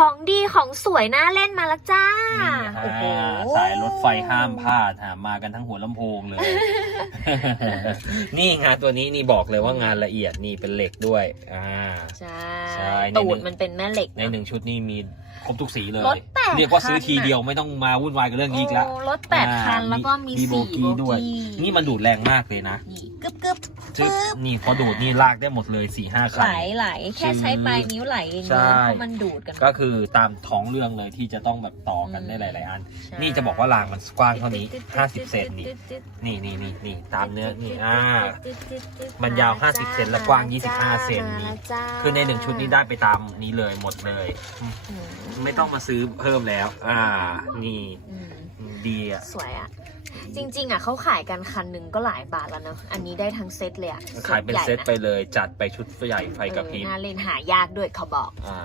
ของดีของสวยน่าเล่นมาแล้วจ้านี่โอ้โหอ่าสายรถไฟห้ามพลาดฮะมากันทั้งหัวลำโพงเลย นี่งานตัวนี้นี่บอกเลยว่างานละเอียดนี่เป็นเหล็กด้วย อ่า ใช่ใช่ในตูหนึ่ดง มันเป็นแม่เหล็กในหนึ่งชุดนี่มีครบทุกสีเลย รถแปดเรียกว่าซื้อคันทีน่ะเดียวไม่ต้องมาวุ่นวายกับเรื่องนี้อีกแล้วโอ้รถแปดอ่าคัน แล้วก็มีมีโบสี่กี้โบด้วยกี้นี่มันดูดแรงมากเลยนะนี่กึบกึบซึ่งปึ๊บนี่พอดูดนี่ลากได้หมดเลยสี่ห้าไหคัลน ไหลแค่ใช้ปลายนิ้วไหลเองใช่ นะเพราะมันดูดกันก็คือตามท้องเรื่องเลยที่จะต้องแบบต่อกันได้หลาย ๆ อันใช่นี่จะบอกว่ารางมันกว้างเท่านี้ตึ๊ด50 เซนนี่ตึ๊ดตึ๊ดนี่นี่นี่นี่ตามเนื้อนี่อ่าตึ๊ดตึ๊ดตึ๊ดมันยาวจ้50เซนและกว้างม25เซนนี่มาจ้าคือในหนึ่งชุดนี้ได้ไปตามนี้เลยหมดเลย อืมไม่ต้องมาซื้อเพิ่มแล้ว อ่า นี่อืมดีอะสวยอะจริง ๆอะเขาขายกันคันหนึ่งก็หลายบาทแล้วเนอะอันนี้ได้ทั้งเซตเลยอะขายเป็นเซตไปเลยจัดไปชุดใหญ่ไฟกับพริบเออน่าเล่นหายากด้วยเขาบอก อ่า